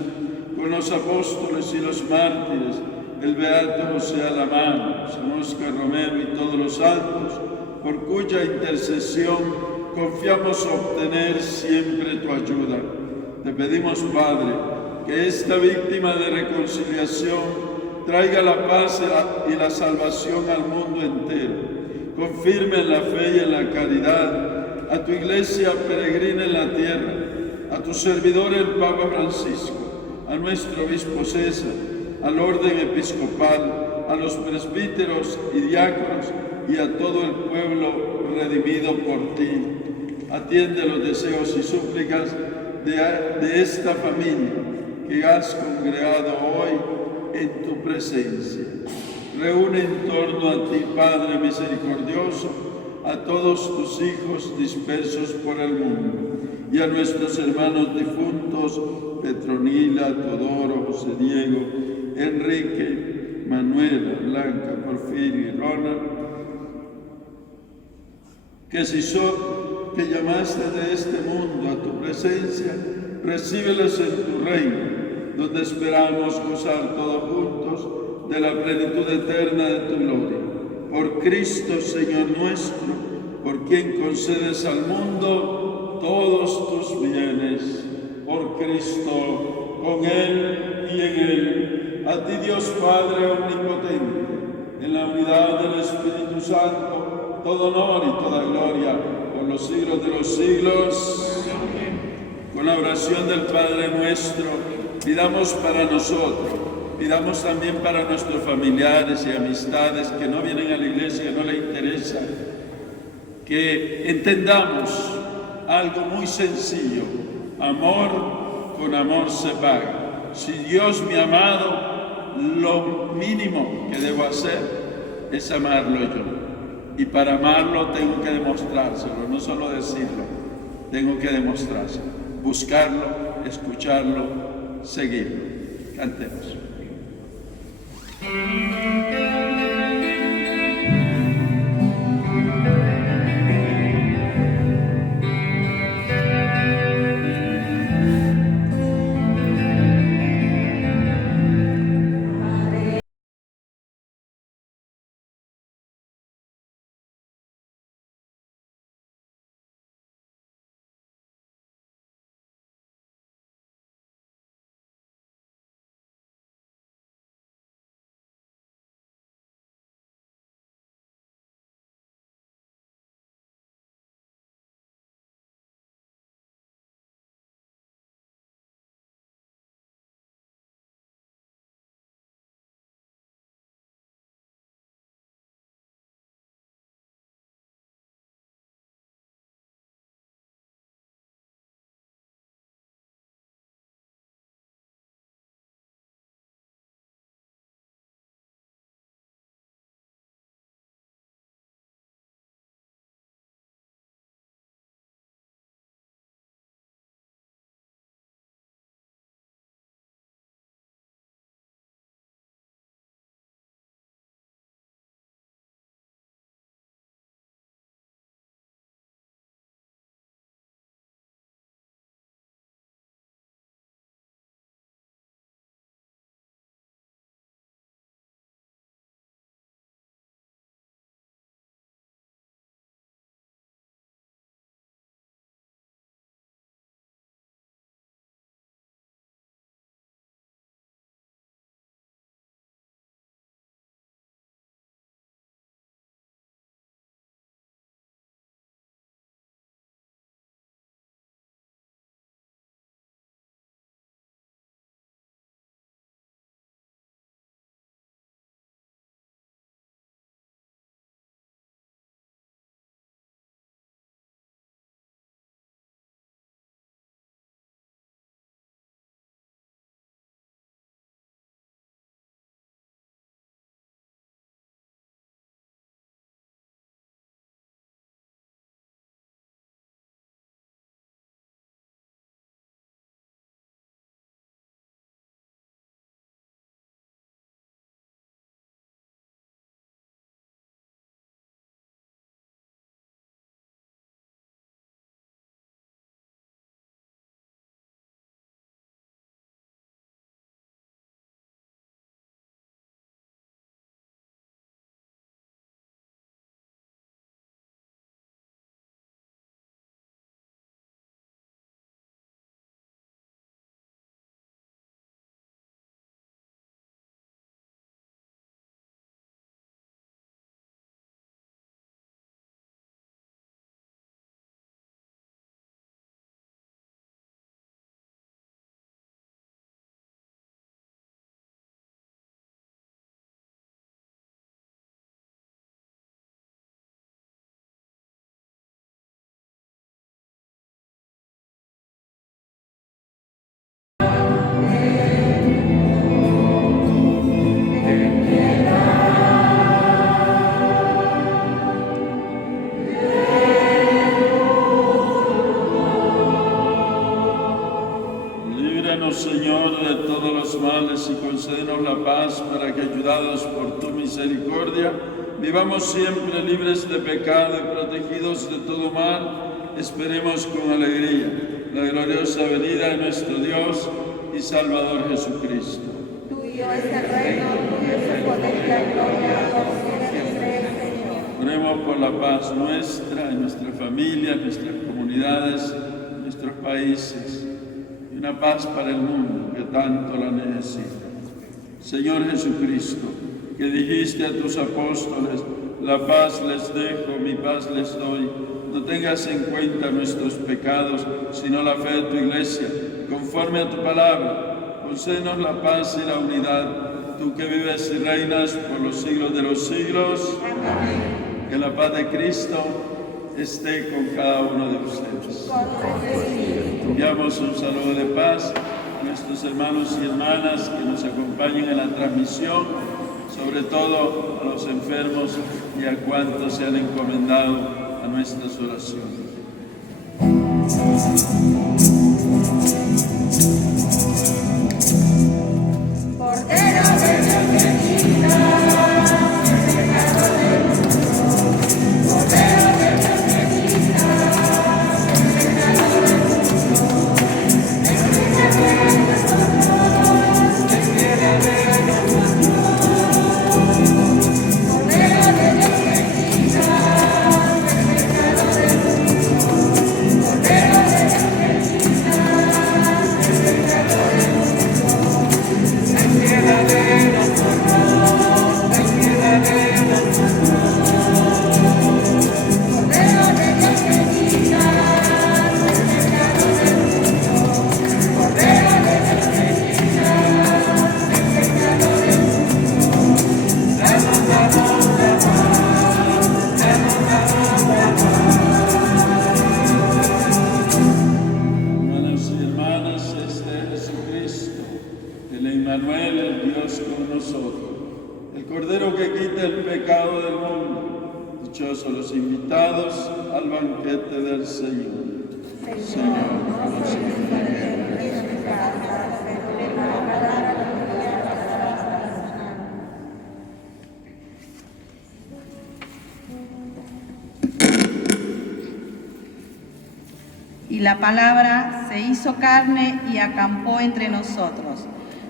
con los apóstoles y los mártires, el beato José Alamán, San Óscar Romero y todos los santos, por cuya intercesión confiamos obtener siempre tu ayuda. Te pedimos, Padre, que esta víctima de reconciliación traiga la paz y la salvación al mundo entero. Confirme en la fe y en la caridad a tu Iglesia peregrina en la tierra, a tu servidor el Papa Francisco, a nuestro obispo César, al orden episcopal, a los presbíteros y diáconos y a todo el pueblo redimido por ti. Atiende los deseos y súplicas de esta familia que has congregado hoy en tu presencia. Reúne en torno a ti, Padre misericordioso, a todos tus hijos dispersos por el mundo y a nuestros hermanos difuntos Petronila, Teodoro, José Diego, Enrique, Manuela, Blanca, Porfirio y Ronald, que llamaste de este mundo a tu presencia, recíbelos en tu reino, donde esperamos gozar todos juntos de la plenitud eterna de tu gloria. Por Cristo, Señor nuestro, por quien concedes al mundo todos tus bienes. Por Cristo, con Él y en Él, a ti Dios Padre omnipotente, en la unidad del Espíritu Santo, todo honor y toda gloria por los siglos de los siglos. Con la oración del Padre nuestro, pidamos para nosotros, pidamos también para nuestros familiares y amistades que no vienen a la iglesia, que no les interesa, que entendamos algo muy sencillo: amor con amor se paga. Si Dios me ha amado, lo mínimo que debo hacer es amarlo yo. Y para amarlo tengo que demostrárselo, no solo decirlo, tengo que demostrárselo, buscarlo, escucharlo, seguirlo. Cantemos. perdónanos y concédenos la paz para que, ayudados por tu misericordia, vivamos siempre libres de pecado y protegidos de todo mal, esperemos con alegría la gloriosa venida de nuestro Dios y Salvador Jesucristo. Tuyo es el reino, tuyo es el poder y la gloria, por siempre, Señor. Oremos por la paz nuestra, en nuestras familias, en nuestras comunidades, en nuestros países, y una paz para el mundo que tanto la necesita. Señor Jesucristo, que dijiste a tus apóstoles, la paz les dejo, mi paz les doy, no tengas en cuenta nuestros pecados, sino la fe de tu Iglesia, conforme a tu palabra. Concédenos la paz y la unidad, tú que vives y reinas por los siglos de los siglos. Amén. Que la paz de Cristo esté con cada uno de ustedes. Enviamos un saludo de paz a nuestros hermanos y hermanas que nos acompañan en la transmisión, sobre todo a los enfermos y a cuantos se han encomendado a nuestras oraciones. Cordero de Dios que quitas el pecado del mundo, Cordero de Dios que quitas el pecado del mundo, ten piedad de nosotros, ten piedad de nosotros. Cordero de Dios que quitas el pecado del mundo, Cordero de Dios que quitas el pecado del mundo. Ten piedad de nosotros, ten piedad de nosotros. Cordero de Dios que quitas el pecado del mundo, Cordero de Dios que quitas el pecado del mundo. Danos la paz, danos la Hermanos y hermanas, este es Jesucristo, el Emmanuel, el Dios con nosotros, el Cordero que quita el pecado del mundo. Dichosos los invitados al banquete del Señor. Señor, no soy digno de que entres en mi casa, pero una palabra tuya bastará para sanarme. Y la palabra se hizo carne y acampó entre nosotros.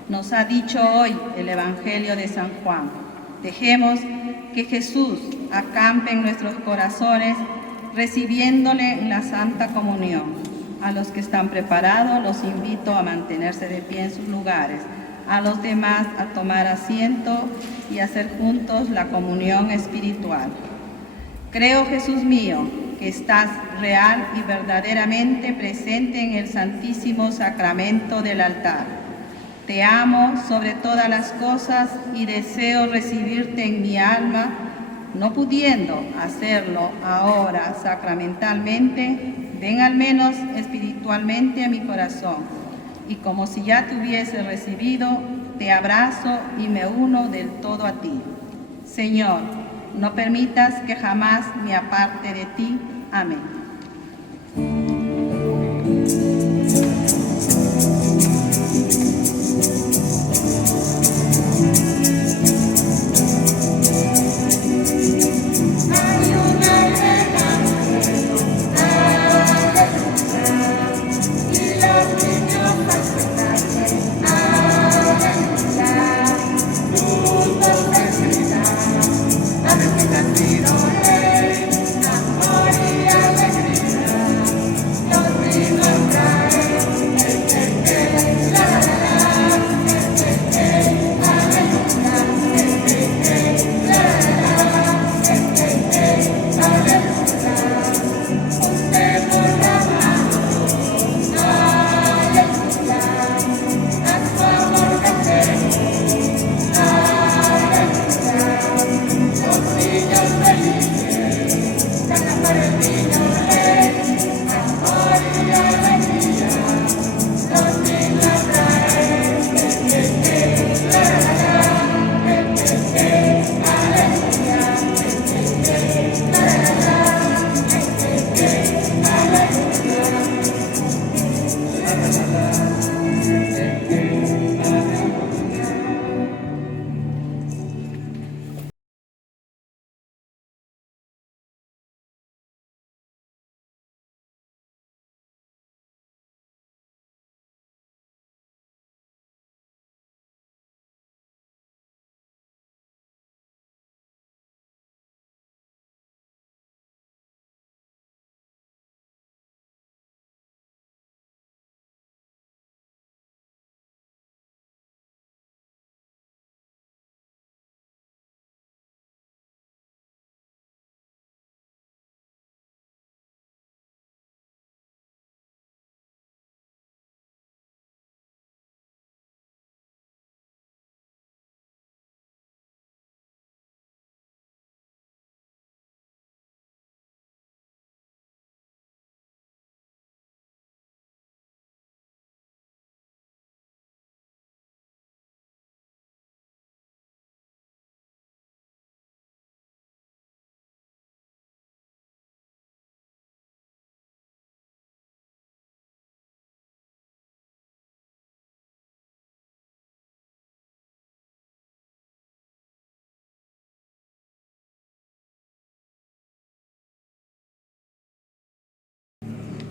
Nos ha dicho hoy el Evangelio de San Juan. Dejemos que Jesús acampe en nuestros corazones, recibiéndole en la Santa Comunión. A los que están preparados los invito a mantenerse de pie en sus lugares. A los demás a tomar asiento y hacer juntos la comunión espiritual. Creo, Jesús mío, que estás real y verdaderamente presente en el Santísimo Sacramento del altar. Te amo sobre todas las cosas y deseo recibirte en mi alma, no pudiendo hacerlo ahora sacramentalmente, ven al menos espiritualmente a mi corazón, y como si ya te hubiese recibido, te abrazo y me uno del todo a ti. Señor, no permitas que jamás me aparte de ti. Amén.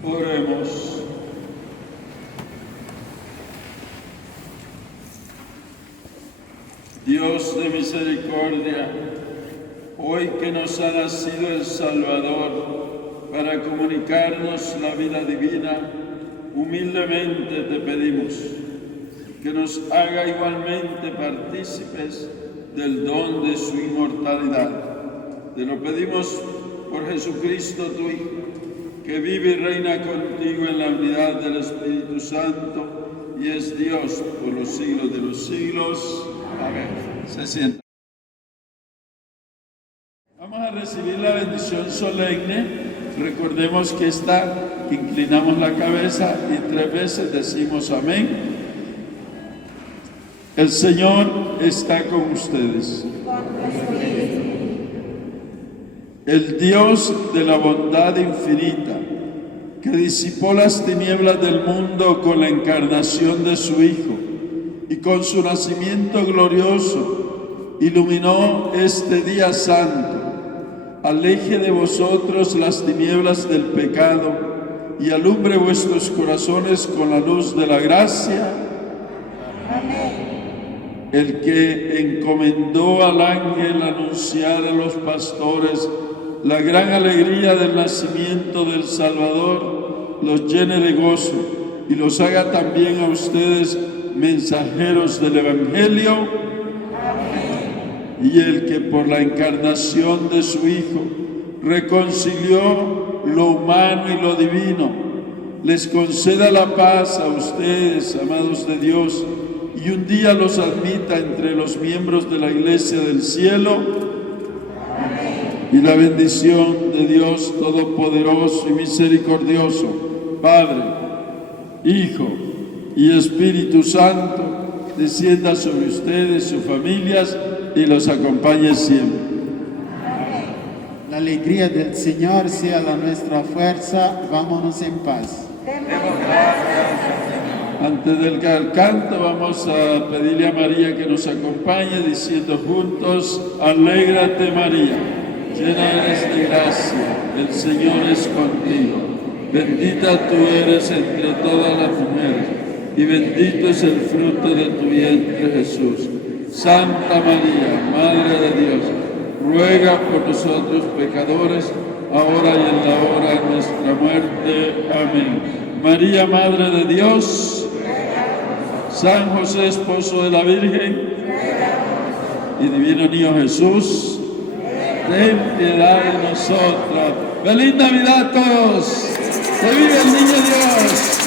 Oremos. Dios de misericordia, hoy que nos ha nacido el Salvador para comunicarnos la vida divina, humildemente te pedimos que nos haga igualmente partícipes del don de su inmortalidad. Te lo pedimos por Jesucristo, tu Hijo, que vive y reina contigo en la unidad del Espíritu Santo y es Dios por los siglos de los siglos. Amén. Se sienta. Vamos a recibir la bendición solemne. Recordemos que inclinamos la cabeza y 3 veces decimos amén. El Señor está con ustedes. El Dios de la bondad infinita, que disipó las tinieblas del mundo con la encarnación de su Hijo y con su nacimiento glorioso, iluminó este día santo. Aleje de vosotros las tinieblas del pecado y alumbre vuestros corazones con la luz de la gracia. Amén. El que encomendó al ángel anunciar a los pastores la gran alegría del nacimiento del Salvador, los llene de gozo y los haga también a ustedes mensajeros del Evangelio. Amén. Y el que por la encarnación de su Hijo reconcilió lo humano y lo divino, les conceda la paz a ustedes, amados de Dios, y un día los admita entre los miembros de la Iglesia del cielo. Amén. Y la bendición de Dios Todopoderoso y Misericordioso, Padre, Hijo y Espíritu Santo, descienda sobre ustedes, sus familias, y los acompañe siempre. La alegría del Señor sea nuestra fuerza. Vámonos en paz. Antes del canto vamos a pedirle a María que nos acompañe diciendo juntos: alégrate María, llena eres de gracia, el Señor es contigo. Bendita tú eres entre todas las mujeres y bendito es el fruto de tu vientre Jesús. Santa María, Madre de Dios, ruega por nosotros pecadores, ahora y en la hora de nuestra muerte. Amén. María, Madre de Dios, San José, esposo de la Virgen, y divino niño Jesús, ten piedad de nosotros. ¡Feliz Navidad a todos! ¡Que vive el niño Dios!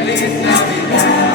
Feliz Navidad.